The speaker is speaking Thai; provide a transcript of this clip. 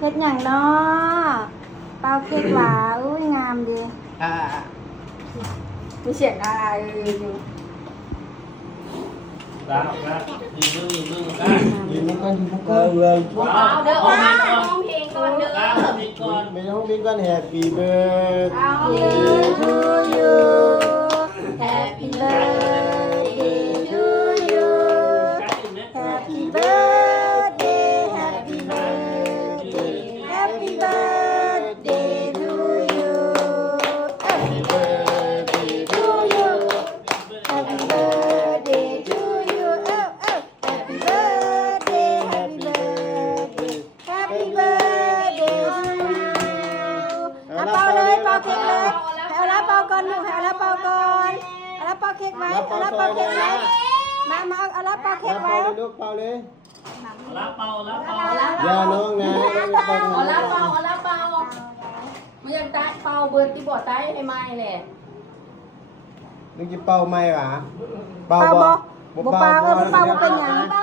เฮ็ดหยังเนาะเป่าเค้กหวาอุ้ยงามดีมีเสียงอะไรอยู่ ตาตายืนมือตา ยืนกันยืนกันเลย เอาเด้อเอามาร้องเพลงก่อนเด้อ ตามีก่อน ไม่ต้องบินกัน Happy birthday เอา to you Happy birthday to you Happy birthday Happy birthday Happy birthday to you Happy birthday to you Happy birthday to you Happy birthday Happy birthday Happy birthday to you เอาเป่าเลยเป่าเค้กเลยเอาละเป่าก่อนลูกเอาละเป่าก่อนเอาละเป่าเค้กไว้เอาละเป่าเค้กไว้มาเอาละเป่าเค้กไว้ ลูกเป่าเลย ละเป่าละเป่า อย่าน้องนะ เอาละเป่ามันยังตายเป่าเบิดที่บ่ตายให้ไม้แหละ นึกจะเป่าไหมวะเป่า เป่า บ่ บ่เป่าบ่เป็นหยัง เป่า